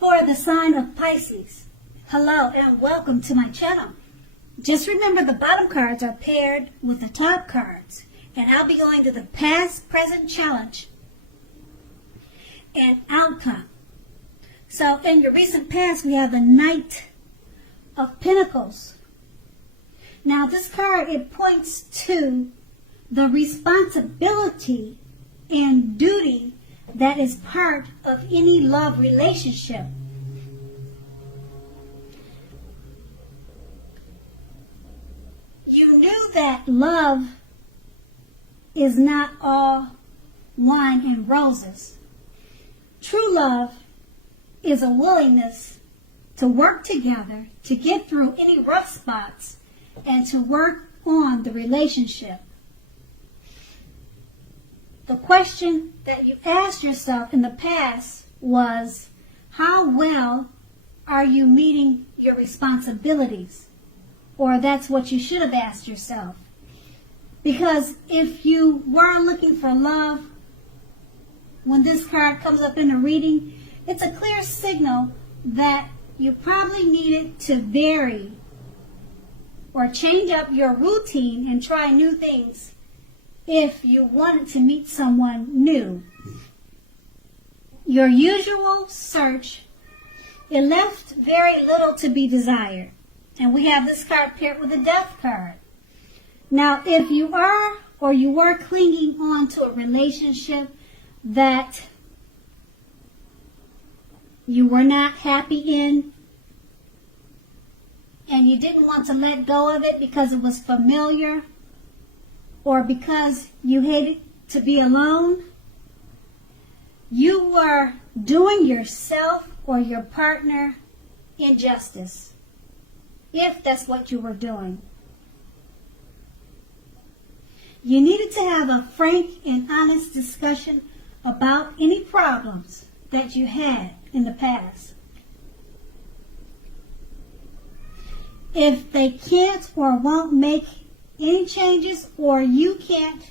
for the sign of Pisces. Hello and welcome to my channel. Just remember the bottom cards are paired with the top cards, and I'll be going to the past, present challenge and outcome. So in your recent past, we have the Knight of Pentacles. Now this card, it points to the responsibility and duty that is part of any love relationship. You knew that love is not all wine and roses. True love is a willingness to work together to get through any rough spots and to work on the relationship. The question that you asked yourself in the past was, how well are you meeting your responsibilities? Or that's what you should have asked yourself. Because if you were looking for love, when this card comes up in a reading, it's a clear signal that you probably needed to vary or change up your routine and try new things if you wanted to meet someone new. Your usual search, it left very little to be desired. And we have this card paired with a Death card. Now, if you are or you were clinging on to a relationship that you were not happy in, and you didn't want to let go of it because it was familiar, or because you hated to be alone, you were doing yourself or your partner injustice, if that's what you were doing. You needed to have a frank and honest discussion about any problems that you had in the past. If they can't or won't make any changes, or you can't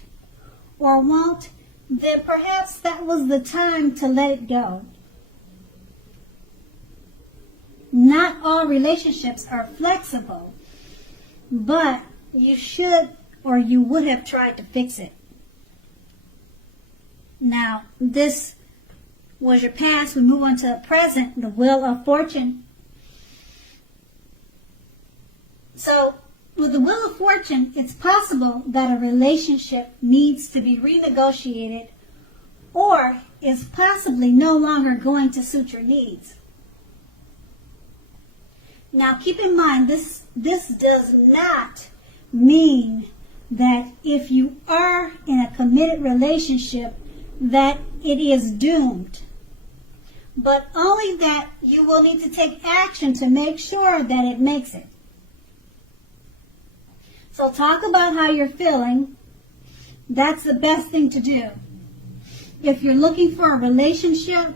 or won't, then perhaps that was the time to let it go. Not all relationships are flexible, but you should or you would have tried to fix it. Now, this was your past. We move on to the present, the Wheel of Fortune. So, with the Wheel of Fortune, it's possible that a relationship needs to be renegotiated or is possibly no longer going to suit your needs. Now, keep in mind, this does not mean that if you are in a committed relationship that it is doomed, but only that you will need to take action to make sure that it makes it. So talk about how you're feeling. That's the best thing to do. If you're looking for a relationship,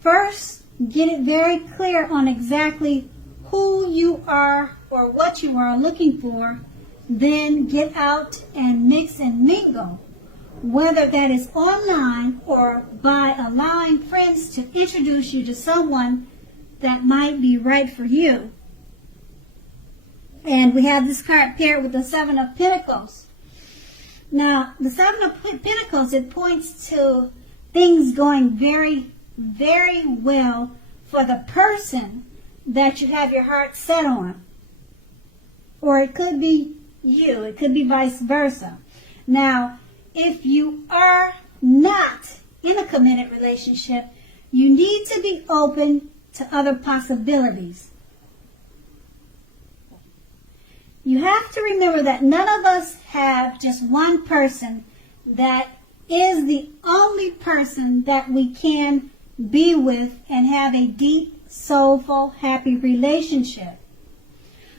first get it very clear on exactly who you are or what you are looking for. Then get out and mix and mingle, whether that is online or by allowing friends to introduce you to someone that might be right for you. And we have this card paired with the Seven of Pentacles. Now, the Seven of Pentacles, it points to things going very, very well for the person that you have your heart set on. Or it could be you. It could be vice versa. Now, if you are not in a committed relationship, you need to be open to other possibilities. You have to remember that none of us have just one person that is the only person that we can be with and have a deep, soulful, happy relationship.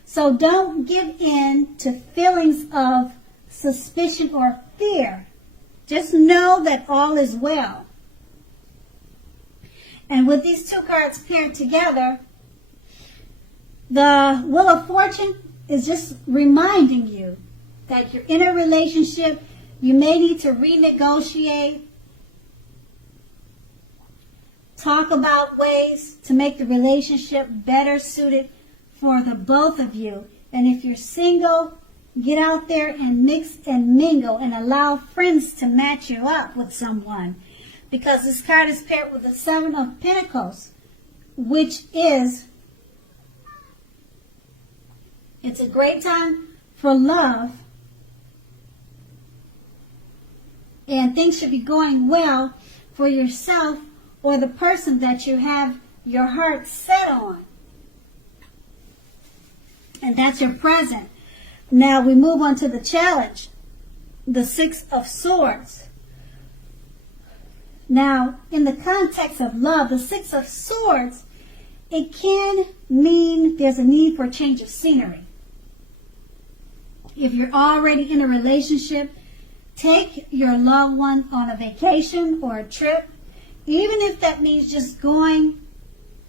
So don't give in to feelings of suspicion or fear. Just know that all is well. And with these two cards paired together, the Wheel of Fortune is just reminding you that you're in a relationship. You may need to renegotiate. talk about ways to make the relationship better suited for the both of you. And if you're single, get out there and mix and mingle and allow friends to match you up with someone. Because this card is paired with the Seven of Pentacles, which is, it's a great time for love. And things should be going well for yourself or the person that you have your heart set on. And that's your present. Now we move on to the challenge, the Six of Swords. Now, in the context of love, the Six of Swords, it can mean there's a need for a change of scenery. If you're already in a relationship, take your loved one on a vacation or a trip, even if that means just going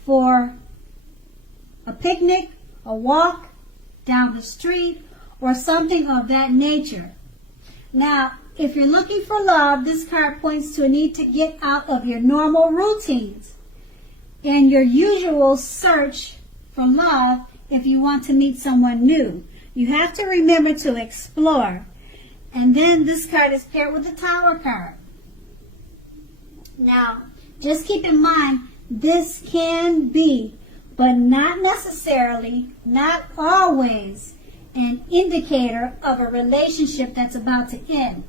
for a picnic, a walk down the street, or something of that nature. Now, if you're looking for love, this card points to a need to get out of your normal routines and your usual search for love if you want to meet someone new. You have to remember to explore. And then this card is paired with the Tower card. Now, just keep in mind, this can be, but not necessarily, not always, an indicator of a relationship that's about to end.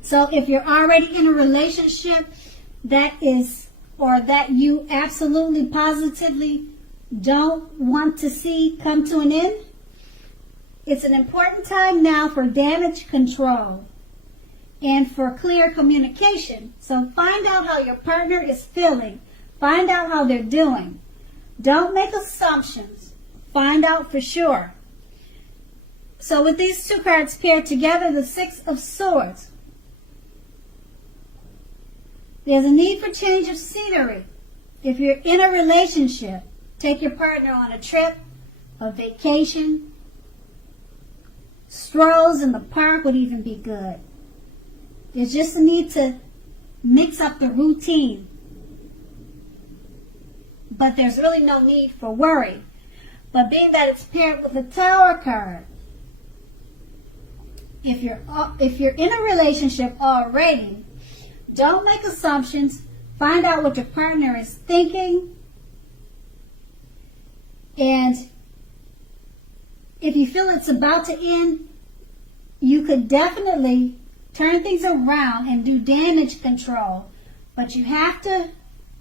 So if you're already in a relationship that is, or that you absolutely positively don't want to see come to an end, it's an important time now for damage control and for clear communication. So find out how your partner is feeling. Find out how they're doing. Don't make assumptions. Find out for sure. So with these two cards paired together, the Six of Swords, there's a need for change of scenery. If you're in a relationship, take your partner on a trip, a vacation. Strolls in the park would even be good. There's just a need to mix up the routine. But there's really no need for worry. But being that it's paired with the Tower card, if you're in a relationship already, don't make assumptions. Find out what your partner is thinking. And if you feel it's about to end, you could definitely turn things around and do damage control. But you have to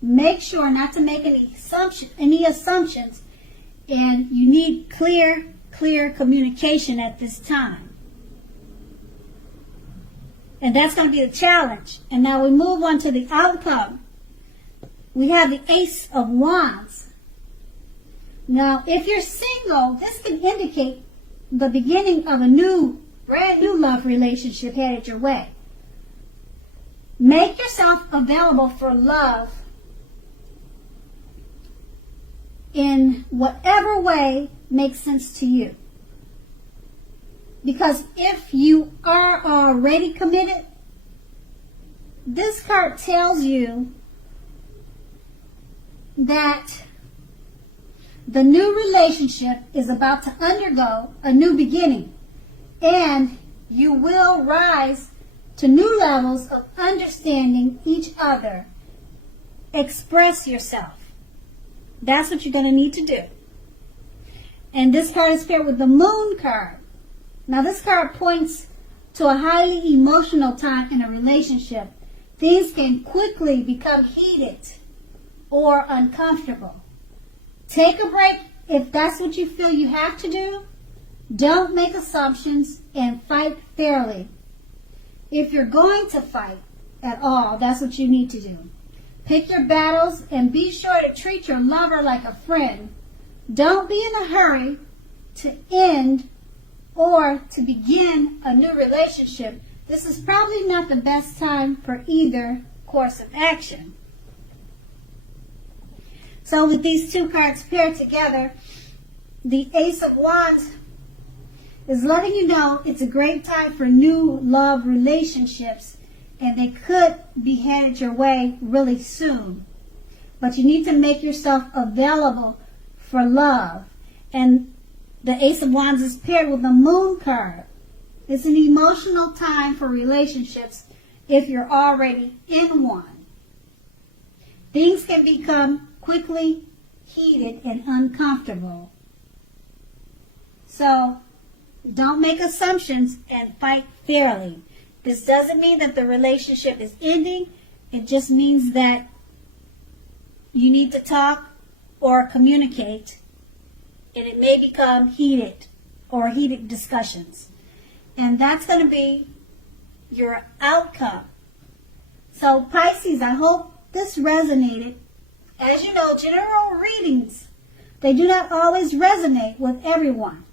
make sure not to make any assumptions, and you need clear communication at this time. And that's going to be the challenge. And now we move on to the outcome. We have the Ace of Wands. Now, if you're single, this can indicate the beginning of a brand new love relationship headed your way. Make yourself available for love in whatever way makes sense to you. Because if you are already committed, this card tells you that the new relationship is about to undergo a new beginning, and you will rise to new levels of understanding each other. Express yourself. That's what you're going to need to do. And this card is paired with the Moon card. Now this card points to a highly emotional time in a relationship. Things can quickly become heated or uncomfortable. Take a break if that's what you feel you have to do. Don't make assumptions and fight fairly. If you're going to fight at all, that's what you need to do. Pick your battles and be sure to treat your lover like a friend. Don't be in a hurry to end or to begin a new relationship. This is probably not the best time for either course of action. So with these two cards paired together, the Ace of Wands is letting you know it's a great time for new love relationships and they could be headed your way really soon. But you need to make yourself available for love. And the Ace of Wands is paired with the Moon card. It's an emotional time for relationships if you're already in one. Things can become quickly heated and uncomfortable. So, don't make assumptions and fight fairly. This doesn't mean that the relationship is ending. It just means that you need to talk or communicate, and it may become heated or heated discussions. And that's going to be your outcome. So Pisces, I hope this resonated. As you know, general readings, they do not always resonate with everyone.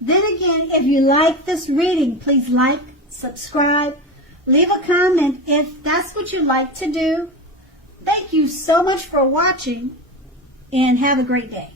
Then again, if you like this reading, please like, subscribe, leave a comment if that's what you like to do. Thank you so much for watching, and have a great day.